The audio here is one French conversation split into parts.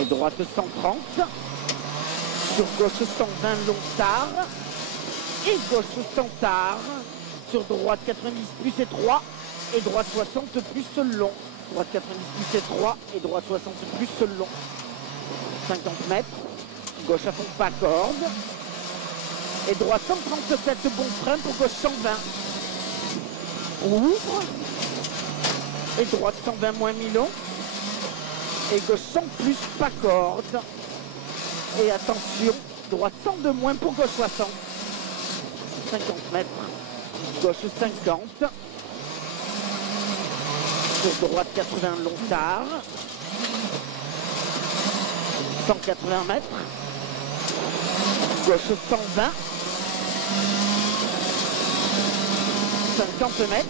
Et droite 130. Sur gauche 120 long tard. Et gauche 100 tard. Sur droite 90 plus étroit. Et droite 60 plus long. Droite 90 plus étroit. Et droite 60 plus long. 50 mètres. Gauche à fond pas corde. Et droite 137 bon frein pour gauche 120. Ouvre. Et droite 120 moins mi-long. Et gauche 100 plus pas corde. Et attention, droite 102 moins pour gauche 60. 50 mètres. Gauche 50. Sur droite 80 long tard. 180 mètres. Gauche 120. 50 mètres.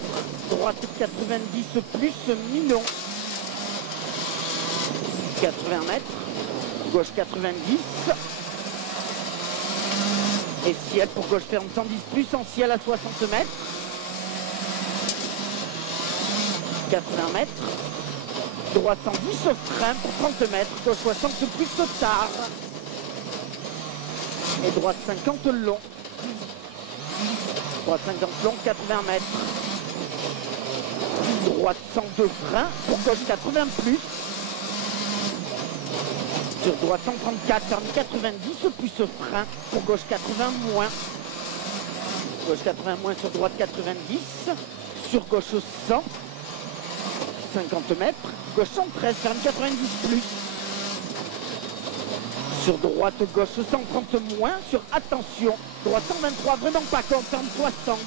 Droite 90 plus mi-long. 80 mètres. Gauche 90. Et ciel pour gauche ferme 110 plus en ciel à 60 mètres. 80 mètres. Droite 110 au frein pour 30 mètres. Gauche 60 plus au tard. Et droite 50 long. Droite 50 long, 80 mètres. Droite 102 frein pour gauche 80 plus. Sur droite 134, ferme 90 plus frein pour gauche 80 moins. Gauche 80 moins sur droite 90. Sur gauche 100. 50 mètres. Gauche 113, ferme 90 plus. Sur droite gauche 130 moins. Sur attention. Droite 123, vraiment pas corde, ferme 60.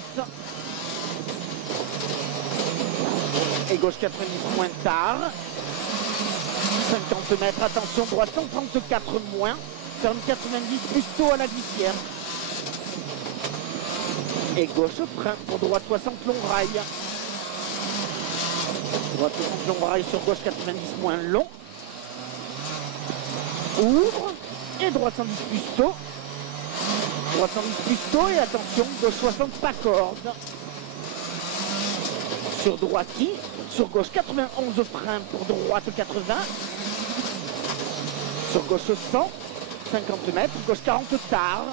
Et gauche 90 moins tard. 50 mètres, attention, droite 134 moins, ferme 90 plus tôt à la glissière. Et gauche frein pour droite 60 long rail. Droite 60 long rail sur gauche 90 moins long. Ouvre et droite 110 plus tôt. Droite 110 plus tôt et attention, gauche 60 pas corde. Sur droite I, sur gauche 91 frein pour droite 80. Sur gauche 100, 50 mètres, gauche 40 tard.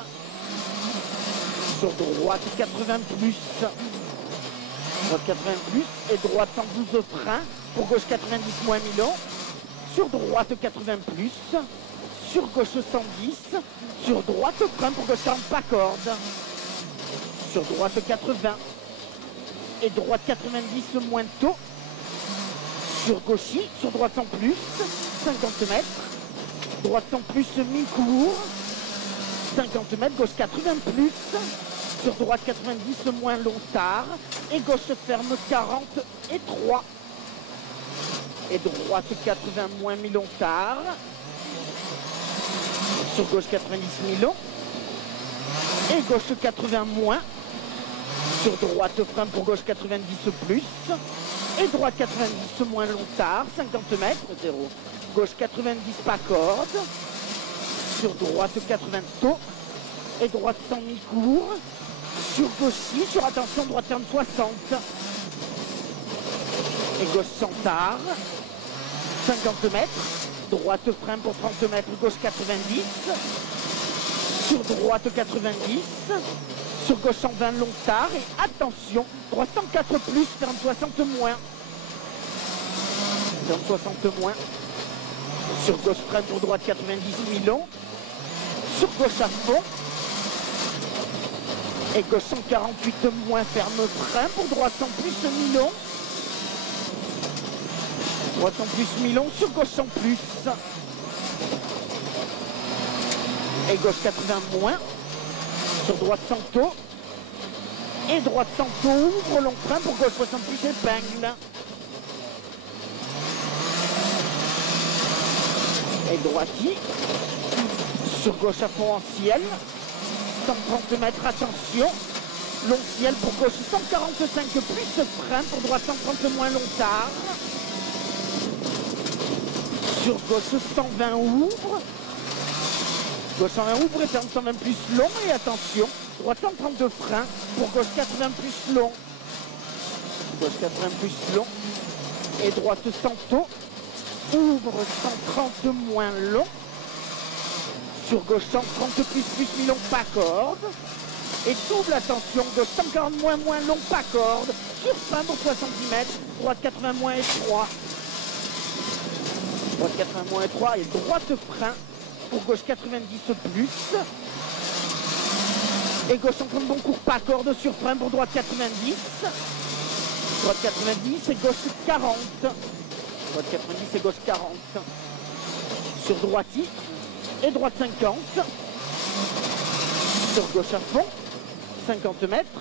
Sur droite 80 plus. Droite 80 plus et droite 112 frein pour gauche 90 moins mi-long. Sur droite 80 plus. Sur gauche 110. Sur droite frein pour gauche 40 pas corde. Sur droite 80. Et droite 90 moins tôt. Sur gauche I, sur droite 100 plus. 50 mètres. Droite 100 plus mi-court. 50 mètres, gauche 80 plus. Sur droite 90 moins long tard. Et gauche ferme 40 et 3. Et droite 80 moins mi-long tard. Sur gauche 90 mi-long. Et gauche 80 moins. Sur droite frein pour gauche 90 plus. Et droite 90 moins long tard. 50 mètres, 0. Gauche 90 pas corde. Sur droite 80 tôt. Et droite 100 mi-court. Sur gauche 6, sur attention, droite ferme 60. Et gauche 100 tard. 50 mètres. Droite frein pour 30 mètres, gauche 90. Sur droite 90. Sur gauche 120 long tard. Et attention, droite 104 plus, ferme 60 moins. Ferme 60 moins. Sur gauche frein pour droite 90 mi-long. Sur gauche à fond. Et gauche 148 moins, ferme frein pour droite 100 plus mi-long. Droite 100 plus mi-long, sur gauche 100 plus. Et gauche 80 moins. Sur droite 100 tôt. Et droite 100 tôt, ouvre long frein pour gauche 60 plus épingle. Et droite I. Sur gauche à fond en ciel. 130 mètres, attention. Long ciel pour gauche 145 plus frein pour droite 130 moins long tard. Sur gauche 120 ouvre. Gauche 120 ouvre et ferme 120 plus long et attention. Droite 132 frein pour gauche 80 plus long. Gauche 80 plus long. Et droite 100 tôt. ouvre 130 moins long. Sur gauche 130 plus mi-long, pas corde. Et double, attention, gauche 140 moins long, pas corde. Sur frein pour 70 mètres, droite 80 moins et 3. Droite 80 moins et 3 et droite frein pour gauche 90 plus. Et gauche 130 bon cours, pas corde sur frein pour droite 90. Droite 90 et gauche 40. Droite 90 et gauche 40. Sur droiti et droite 50. Sur gauche à fond, 50 mètres.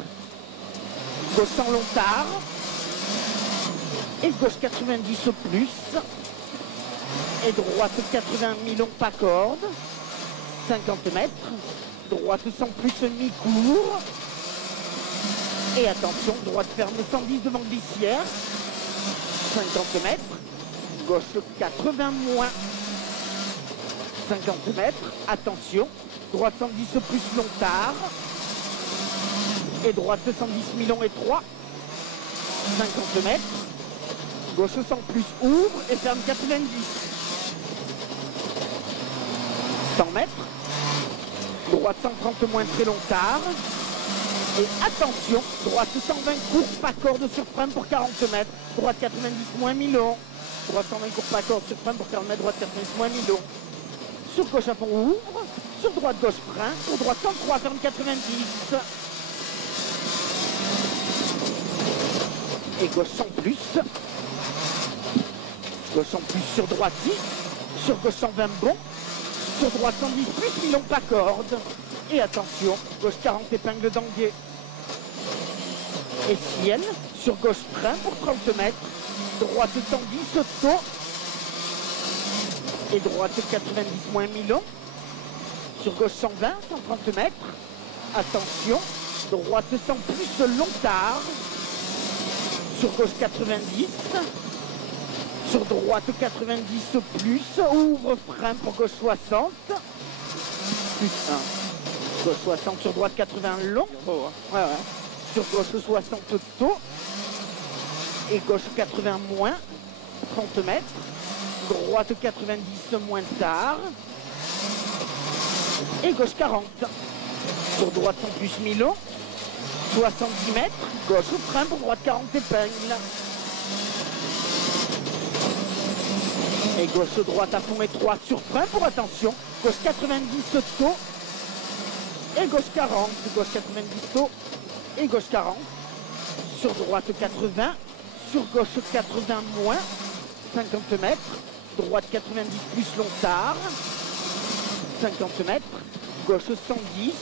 Gauche sans long tard. Et gauche 90 plus. Et droite 80 mi-long pas corde. 50 mètres. Droite sans plus mi-court. Et attention, droite ferme 110 devant glissière. 50 mètres. Gauche 80 moins. 50 mètres. Attention. Droite 110 plus long tard. Et droite 110 mi-long et 3. 50 mètres. Gauche 100 plus ouvre et ferme 90. 100 mètres. Droite 130 moins très long tard. Et attention, droite 120 court, pas corde sur frein pour 40 mètres. Droite 90 moins mi-long. Droite 120 court, pas corde sur frein pour 40 mètres. Droite 90 moins mi-long. Sur gauche à fond ouvre. Sur droite gauche frein. Pour droite 103, ferme 90. Et gauche 100 plus. Gauche 100 plus sur droite. Sur gauche 120 bon. Sur droite 110 plus, mi-long pas corde. Et attention, gauche 40 épingle d'anguet. Et ciel, sur gauche frein pour 30 mètres. Droite 110 taux. Et droite 90 moins mi-long. Sur gauche 120, 130 mètres. Attention, droite 100 plus long tard. Sur gauche 90. Sur droite 90 plus. Ouvre frein pour gauche 60. Plus 1. Gauche 60 sur droite 80 long. Ouais. Sur gauche 60 taux. Et gauche 80 moins. 30 mètres. Droite 90 moins tard. Et gauche 40. Sur droite 100 plus mi-long. 70 mètres. Gauche frein pour droite 40 épingles. Et gauche droite à fond étroit sur frein pour attention. Gauche 90 taux. Et gauche 40. Gauche 90 taux. Et gauche 40. Sur droite 80. Sur gauche 80 moins. 50 mètres. Droite 90 plus long tard. 50 mètres. Gauche 110.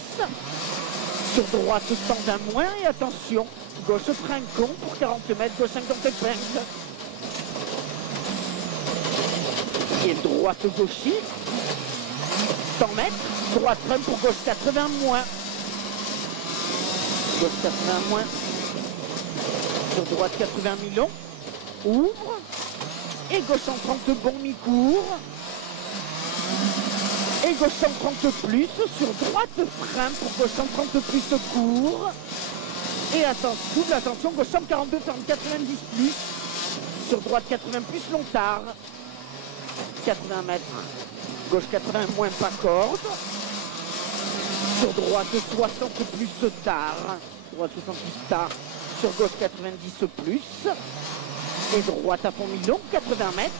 Sur droite 120 moins. Et attention. Gauche frein con pour 40 mètres. Gauche 50 épingles. Et droite gauchis. 100 mètres. Droite frein pour gauche 80 moins. Gauche 80 moins. Sur droite 80 mi-long. Ouvre. Et gauche 130 bon mi-court. Et gauche 130 plus. Sur droite frein pour gauche 130 plus court. Et attention, double attention, gauche 142, ferme 90 plus. Sur droite 80 plus long tard. 80 mètres. Gauche 80 moins pas corde. Sur droite 60 plus tard. Droite 60 plus tard. Sur gauche 90 plus. Et droite à fond mi-long, 80 mètres.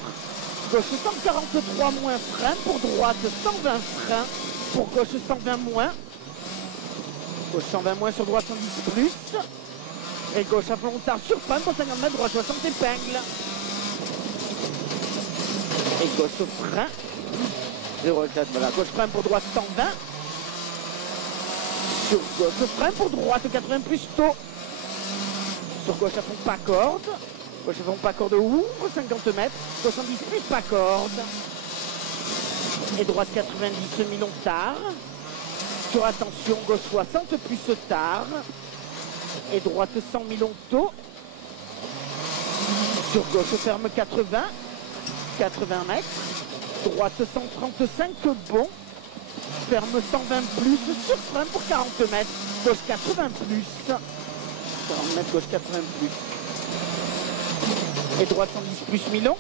Gauche 143 moins frein. Pour droite 120 frein. Pour gauche 120 moins. Gauche 120 moins sur droite 110 plus. Et gauche à fond tard sur frein pour 50 mètres. Droite 60 épingles. Et gauche frein. 0,4, voilà. Gauche frein pour droite 120. Sur gauche frein pour droite 80 plus tôt. Sur gauche à fond pas corde. Gauche à fond pas corde ouvre 50 mètres. Gauche 110 plus pas corde. Et droite 90 mi-long tard. Sur attention gauche 60 plus tard. Et droite 100 mi-long tôt. Sur gauche ferme 80. 80 mètres. Droite 135 bon. Ferme 120 plus. Sur frein pour 40 mètres. Gauche 80 plus. 40 mètres, gauche 80 plus. Et droite 110 plus mi-long.